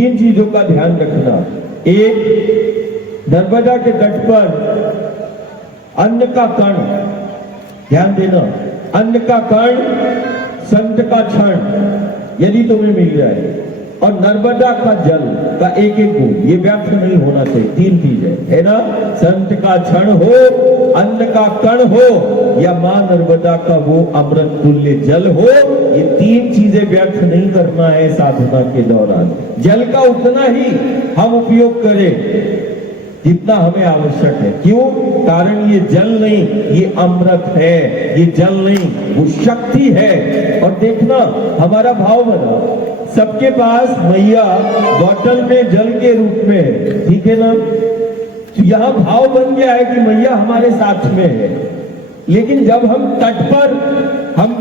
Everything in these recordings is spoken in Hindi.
तीन चीजों का ध्यान रखना। एक, नर्मदा के तट पर अन्न का कण, ध्यान देना, अन्न का कण, संत का क्षण यदि तुम्हें मिल जाए, और नर्मदा का जल का एक एक बूंद, ये व्यर्थ नहीं होना चाहिए। तीन चीजें है ना, संत का क्षण हो, अन्न का कण हो, या मां नर्मदा का वो अमृत तुल्य जल हो। ये तीन चीजें व्यर्थ नहीं करना है साधना के दौरान। जल का उतना ही हम उपयोग करें जितना हमें आवश्यक है। क्यों? कारण ये जल नहीं, ये अमृत है, ये जल नहीं, वो शक्ति है। और देखना, हमारा भाव बना, सबके पास मैया बोतल में जल के रूप में है, ठीक है ना। तो यहां भाव बन गया है कि मैया हमारे साथ में है। लेकिन जब हम तट पर हम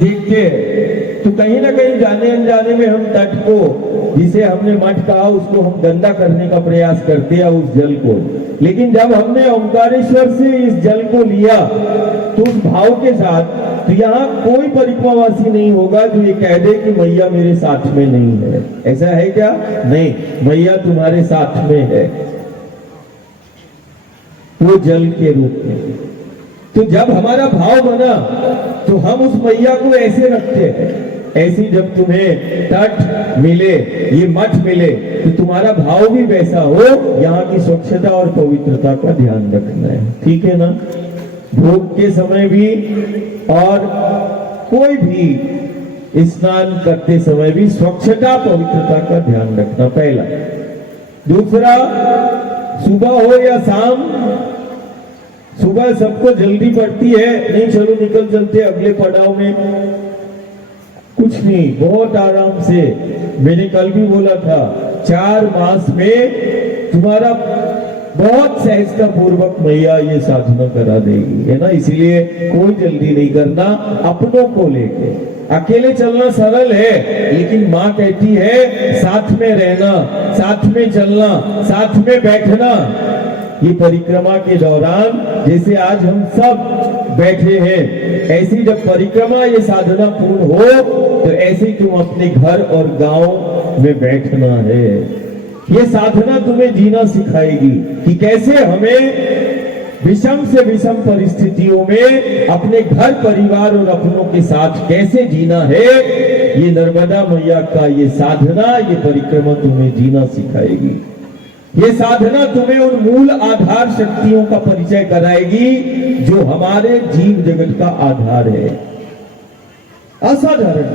देखते हैं तो कहीं ना कहीं जाने अनजाने में हम तट को, जिसे हमने मठ कहा, उसको हम गंदा करने का प्रयास करते हैं, उस जल को। लेकिन जब हमने ओंकारेश्वर से इस जल को लिया तो उस भाव के साथ, तो यहाँ कोई परिक्रमावासी नहीं होगा जो ये कह दे कि मैया मेरे साथ में नहीं है। ऐसा है क्या? नहीं, मैया तुम्हारे साथ में है, वो जल के रूप में। तो जब हमारा भाव बना तो हम उस मैया को ऐसे रखते हैं। ऐसी जब तुम्हें तट मिले, ये मठ मिले, तो तुम्हारा भाव भी वैसा हो। यहाँ की स्वच्छता और पवित्रता का ध्यान रखना है, ठीक है ना। भोग के समय भी और कोई भी स्नान करते समय भी स्वच्छता पवित्रता का ध्यान रखना, पहला। दूसरा, सुबह हो या शाम, सुबह सबको जल्दी पड़ती है, नहीं चलो निकल चलते अगले पड़ाव में, कुछ नहीं, बहुत आराम से। मैंने कल भी बोला था, 4 मास में तुम्हारा बहुत सहजता पूर्वक मैया ये साधना करा देगी, है ना। इसलिए कोई जल्दी नहीं करना, अपनों को लेके। अकेले चलना सरल है, लेकिन माँ कहती है साथ में रहना, साथ में चलना, साथ में बैठना। ये परिक्रमा के दौरान जैसे आज हम सब बैठे हैं, ऐसी जब परिक्रमा ये साधना पूर्ण हो तो ऐसे तुम अपने घर और गांव में बैठना है। ये साधना तुम्हें जीना सिखाएगी कि कैसे हमें विषम से विषम परिस्थितियों में अपने घर परिवार और अपनों के साथ कैसे जीना है। ये नर्मदा मैया का ये साधना, ये परिक्रमा तुम्हें जीना सिखाएगी। ये साधना तुम्हें उन मूल आधार शक्तियों का परिचय कराएगी जो हमारे जीव जगत का आधार है। असाधारण,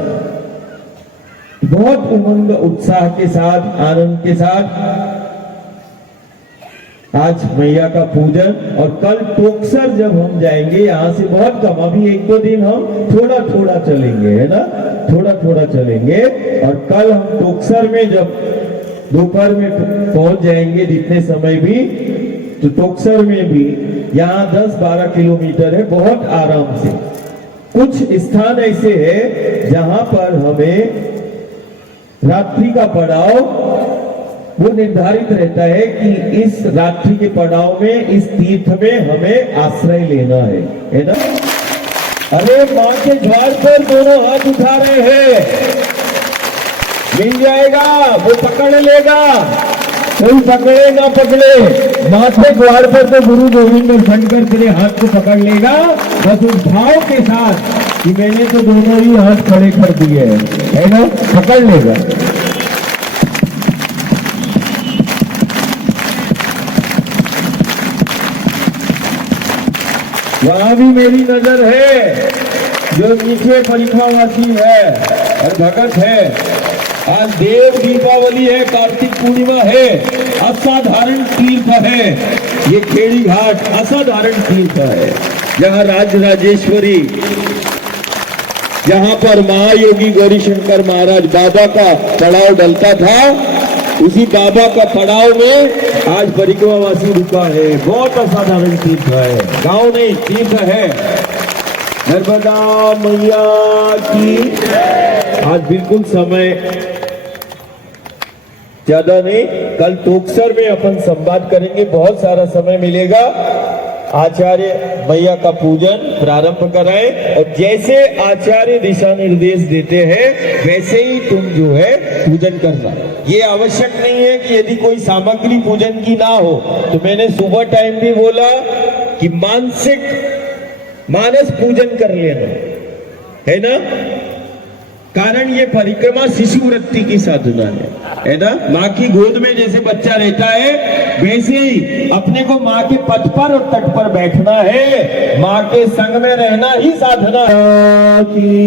बहुत उमंग उत्साह के साथ, आनंद के साथ आज मैया का पूजन। और कल टोकसर जब हम जाएंगे, यहां से बहुत कम, अभी 1-2 दिन हम थोड़ा थोड़ा चलेंगे, है ना, थोड़ा थोड़ा चलेंगे। और कल हम टोकसर में जब दोपहर में पहुंच जाएंगे, जितने समय भी, तो टोकसर में भी यहाँ 10-12 किलोमीटर है, बहुत आराम से। कुछ स्थान ऐसे है जहां पर हमें रात्रि का पड़ाव वो निर्धारित रहता है कि इस रात्रि के पड़ाव में, इस तीर्थ में हमें आश्रय लेना है ना। अरे मां के द्वार पर दोनों हाथ उठा रहे हैं, मिल जाएगा, वो पकड़ लेगा, कोई पकड़े ना पकड़े, माथे द्वार पर तो गुरु गोविंद शंकर तेरे हाथ को पकड़ लेगा। बस उस भाव के साथ कि मैंने तो दोनों ही हाथ खड़े कर दिए है ना, पकड़ लेगा। वहां भी मेरी नजर है, जो नीचे परिक्रमावासी है और भगत है। आज देव दीपावली है, कार्तिक पूर्णिमा है, असाधारण तीर्थ है ये खेड़ी घाट, असाधारण तीर्थ है। जहाँ राजराजेश्वरी, जहाँ पर महायोगी गौरीशंकर महाराज बाबा का पड़ाव डलता था, उसी बाबा का पड़ाव में आज परिक्रमावासी रुका है। बहुत असाधारण तीर्थ है, गांव नहीं, तीर्थ है। नर्मदा मैया की। आज बिल्कुल समय ज्यादा नहीं, कल टोकसर में अपन संवाद करेंगे, बहुत सारा समय मिलेगा। आचार्य मैया का पूजन प्रारंभ कराएं और जैसे आचार्य दिशा निर्देश देते हैं वैसे ही तुम जो है पूजन करना। ये आवश्यक नहीं है कि यदि कोई सामग्री पूजन की ना हो, तो मैंने सुबह टाइम भी बोला कि मानस पूजन कर लेना है ना, कारण ये परिक्रमा शिशु वृत्ति की साधना है ना। माँ की गोद में जैसे बच्चा रहता है, वैसे ही अपने को माँ के पथ पर और तट पर बैठना है, माँ के संग में रहना ही साधना की।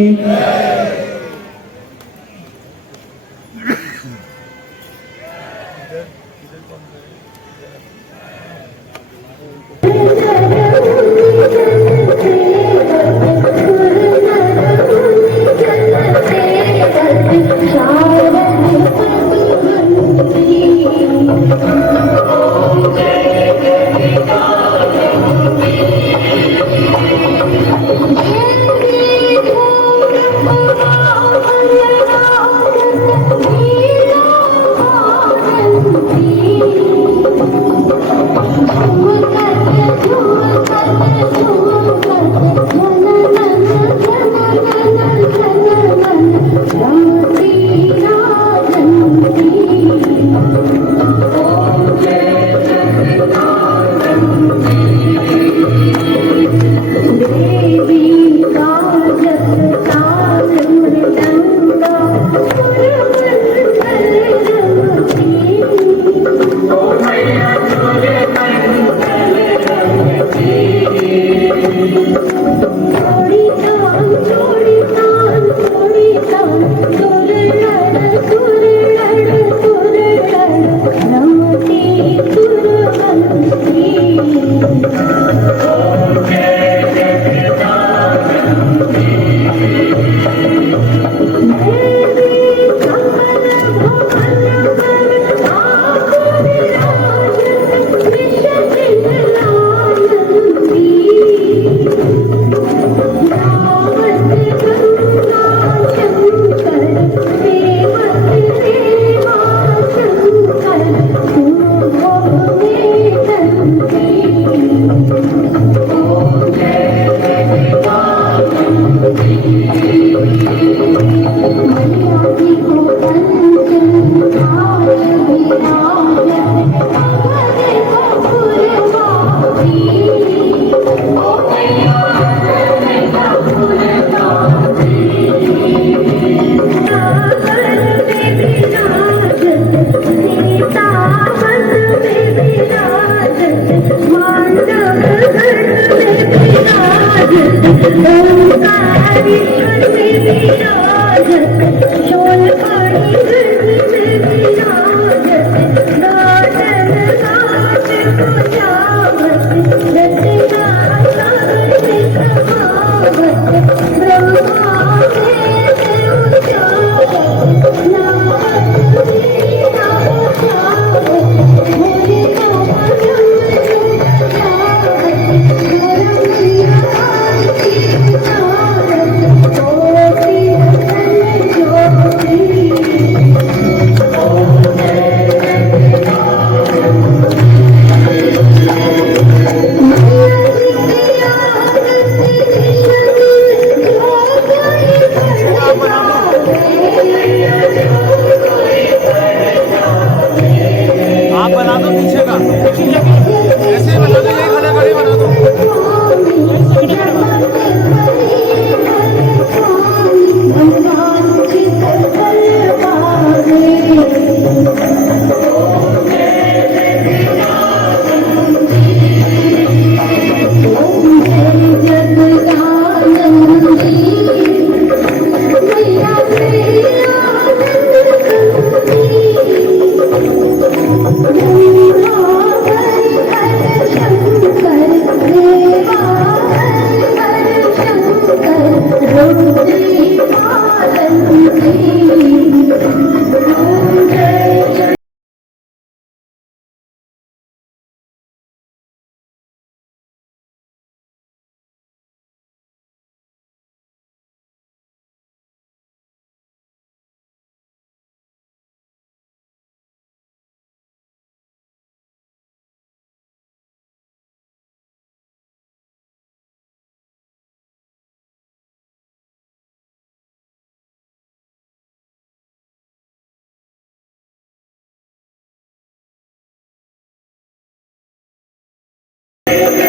है